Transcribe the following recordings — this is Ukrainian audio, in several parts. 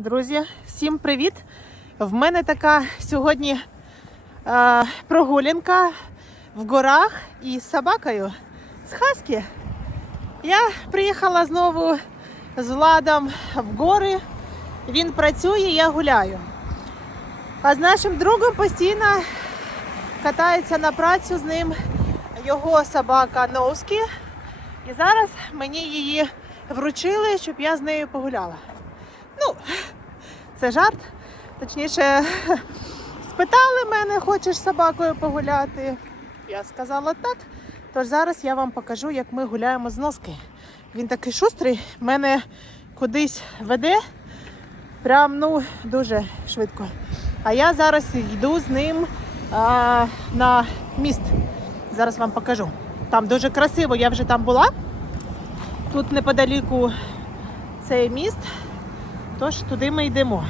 Друзі, всім привіт! В мене така сьогодні е, прогулянка в горах із собакою з Хаскі. Я приїхала знову з Владом в гори. Він працює, я гуляю. А з нашим другом постійно катається на працю з ним його собака Ноускі. І зараз мені її вручили, щоб я з нею погуляла. Ну, це жарт. Точніше, спитали мене, хочеш собакою погуляти. Я сказала так. Тож зараз я вам покажу, як ми гуляємо з носки. Він такий шустрий, мене кудись веде, прям ну дуже швидко. А я зараз йду з ним а, на міст. Зараз вам покажу. Там дуже красиво, я вже там була. Тут неподаліку цей міст. Тож туди ми йдемо.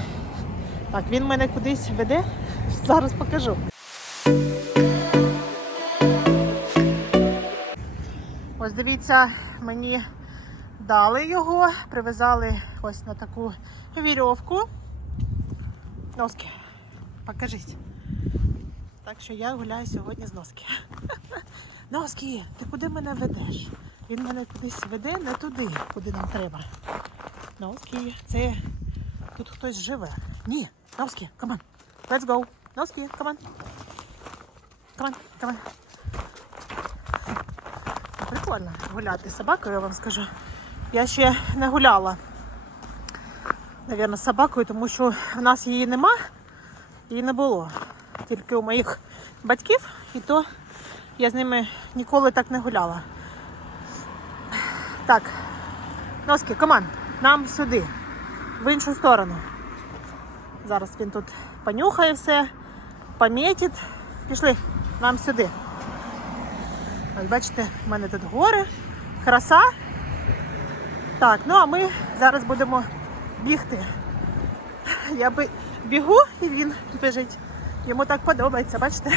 Так, він мене кудись веде. Зараз покажу. Ось дивіться, мені дали його, прив'язали ось на таку вірьовку. Носки, покажись. Так що я гуляю сьогодні з носки. Носки, ти куди мене ведеш? Він мене кудись веде, не туди, куди нам треба. Носки, це тут хтось живе. Ні, Носки, come on. Let's go. Носки, come on. Come on, come on. Прикольно гуляти з собакою, я вам скажу. Я ще не гуляла, навірно, з собакою, тому що в нас її нема, її не було. Тільки у моїх батьків, і то я з ними ніколи так не гуляла. Так, носки, команд, нам сюди, в іншу сторону. Зараз він тут понюхає все, помітить. Пішли, нам сюди. Ось бачите, в мене тут гори, краса. Так, ну а ми зараз будемо бігти. Я би бігу і він біжить. Йому так подобається, бачите?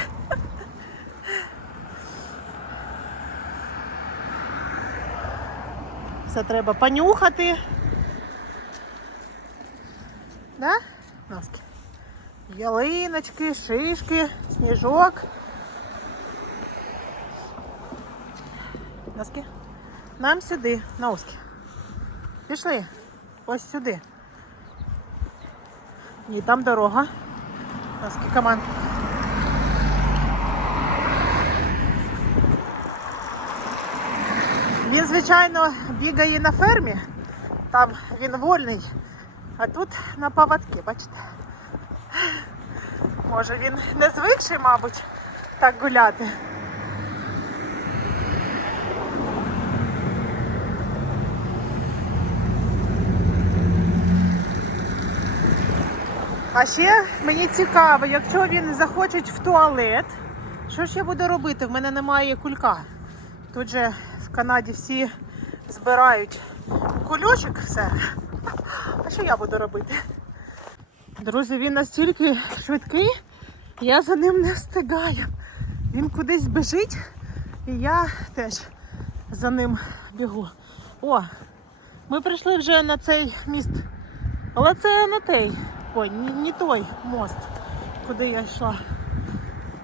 Все треба понюхати. Да? Носки. Ялиночки, шишки, сніжок. Носки. Нам сюди, носки. Пішли. Ось сюди. Ні, там дорога. Носки, команд. Він, звичайно, бігає на фермі, там він вольний, а тут на поводки, бачите? Може він не звикший, мабуть, так гуляти. А ще мені цікаво, якщо він захоче в туалет, що ж я буду робити? В мене немає кулька. Тут же в Канаді всі збирають кульочок все. Що я буду робити? Друзі, він настільки швидкий, я за ним не встигаю. Він кудись біжить, і я теж за ним бігу. О, ми прийшли вже на цей міст. Але це не той. Ой, не, той мост, куди я йшла.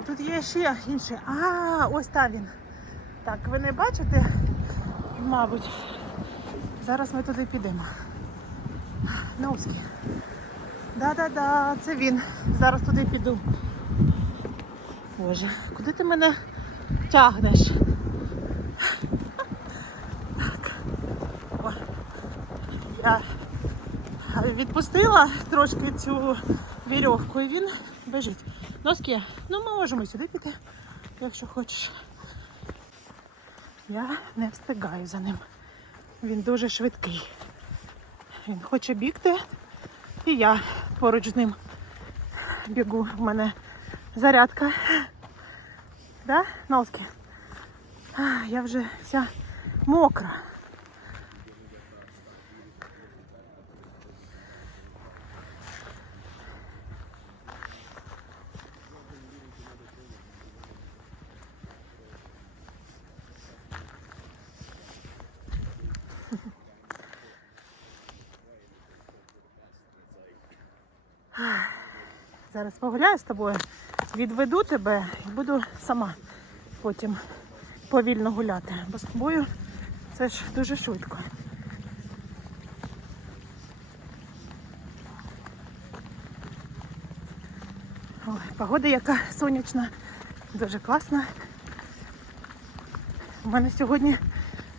Тут є ще інший. А, ось там він. Так, ви не бачите, мабуть. Зараз ми туди підемо. Новський. Да-да-да, це він. Зараз туди піду. Боже, куди ти мене тягнеш? Я відпустила трошки цю вірьовку і він біжить. Носки, ну ми можемо сюди піти, якщо хочеш. Я не встигаю за ним. Він дуже швидкий. Він хоче бігти, і я поруч з ним бігу. У мене зарядка. Да, Носки? Я вже вся мокра. Зараз погуляю з тобою, відведу тебе і буду сама потім повільно гуляти. Бо з тобою це ж дуже швидко. Ой, погода яка сонячна, дуже класна. У мене сьогодні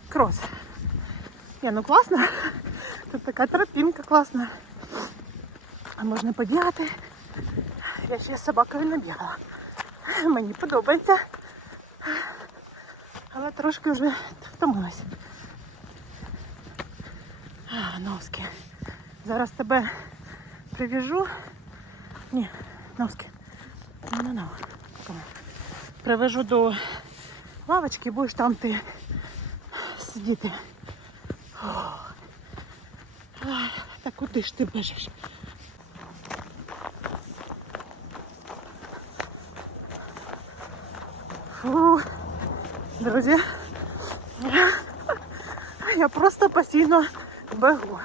крос. Я ну класно. Тут така тропінка класна. А можна побігати. Я ще собакою не бігала. Мені подобається. Але трошки вже втомилась. А, носки. Зараз тебе привяжу. Ні, носки. Ну, ну, ну. До лавочки, будеш там ти сидіти. Ох. Ай, Та куди ж ти біжиш? Фу, друзі, я просто постійно бегу.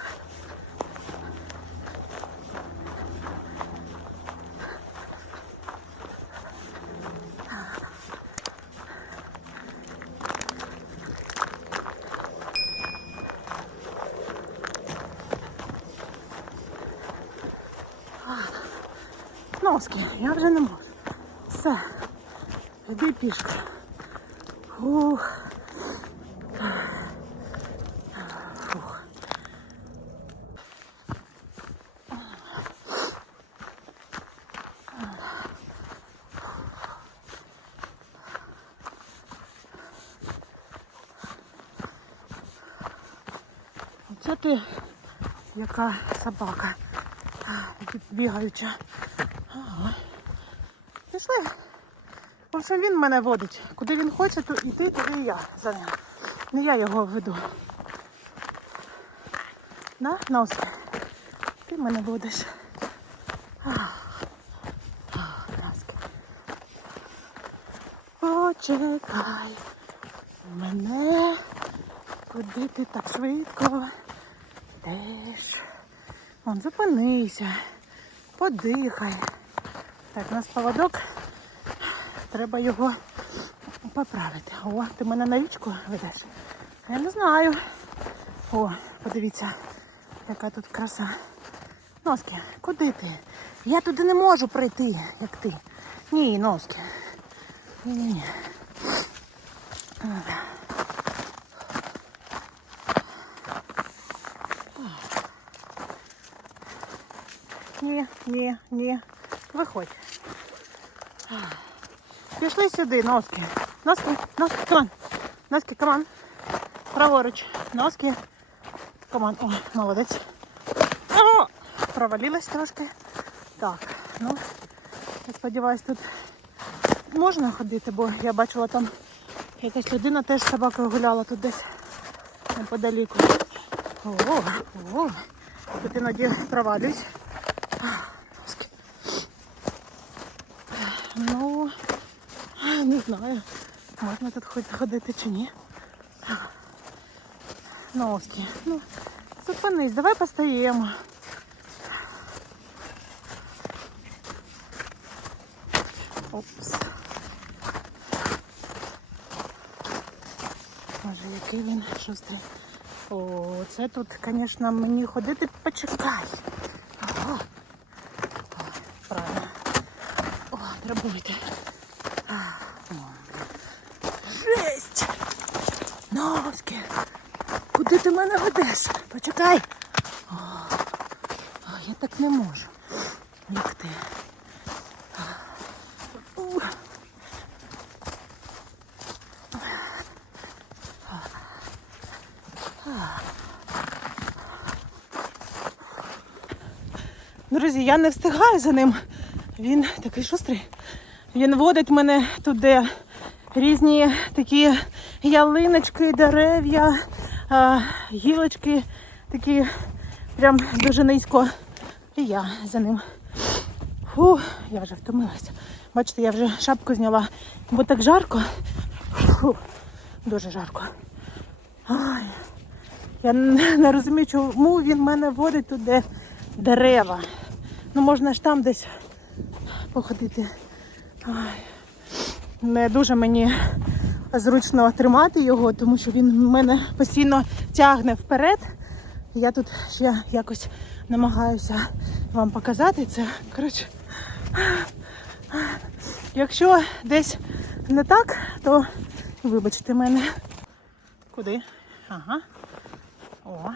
Носки, я вже не можу. Все. Іди пішки. Ух. Фух. Оце ти яка собака бігаюча. Ага. Пішли. В він мене водить. Куди він хоче, то йти, туди і я за ним. Не я його веду. На, носки. Ти мене Носки. Почекай. Мене. Куди ти так швидко? Йдеш? Вон, зупинися. Подихай. Так, у нас поводок. Треба його поправити. О, ти мене на річку ведеш? Я не знаю. О, подивіться, яка тут краса. Носки, куди ти? Я туди не можу пройти, як ти. Ні, носки. Ні-ні-ні. Ні, ні, ні. Виходь. Пішли сюди, носки. Носки, носки, каман. Носки, каман. Праворуч. Носки. Каман. О, молодець. О, провалилась трошки. Так, ну, я сподіваюся, тут можна ходити, бо я бачила там якась людина теж з собакою гуляла тут десь неподаліку. О, о, тут іноді провалююсь. Носки. Ну, не знаю, можна тут хоч ходити чи ні. Носки. Ну, зупинись, давай постоїмо. Опс. Боже, який він шустрий. О, це тут, звісно, мені ходити почекай. Ого. О, правильно. О, треба вийти. А, о, блін. Жесть! Носки! Куди ти мене ведеш? Почекай! О, я так не можу. Як ти? Друзі, я не встигаю за ним. Він такий шустрий. Він водить мене туди різні такі ялиночки, дерев'я, гілочки, такі прям дуже низько. І я за ним. Фу, я вже втомилася. Бачите, я вже шапку зняла, бо так жарко. Фу, дуже жарко. Ай, я не розумію, чому він мене водить туди дерева. Ну можна ж там десь походити. Ай. Не дуже мені зручно тримати його, тому що він мене постійно тягне вперед. Я тут ще якось намагаюся вам показати це. Коротше, якщо десь не так, то вибачте мене. Куди? Ага. О,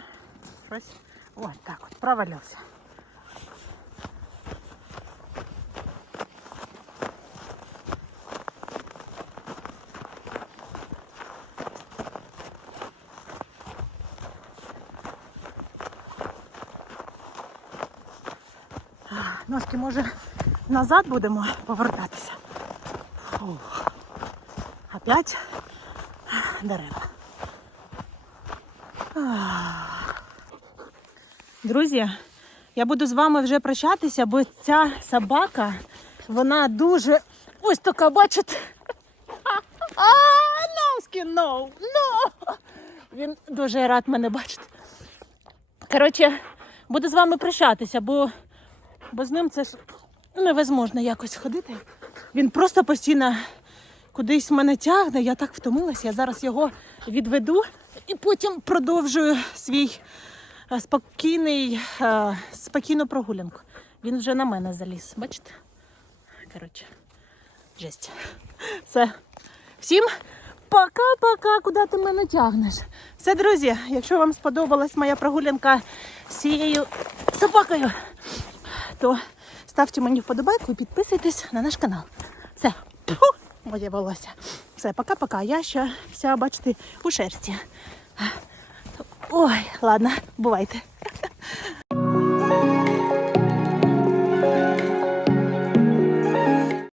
щось. Ось так от, провалився. Носки, може, назад будемо повертатися. Фух. Опять дерева. Друзі, я буду з вами вже прощатися, бо ця собака, вона дуже ось така, бачите? Носки, no, no. Він дуже рад мене бачити. Коротше, буду з вами прощатися, бо, бо з ним це ж невозможно якось ходити. Він просто постійно кудись мене тягне, я так втомилася, я зараз його відведу і потім продовжую свій е, спокійний, е, спокійну прогулянку. Він вже на мене заліз, бачите? Коротше, жесть. Все. Всім пока-пока, куди ти мене тягнеш. Все, друзі, якщо вам сподобалась моя прогулянка з цією собакою, то ставте мені вподобайку і підписуйтесь на наш канал. Все, Фу, моє волосся. Все, пока-пока. Я ще вся, бачите, у шерсті. Ой, ладно, бувайте.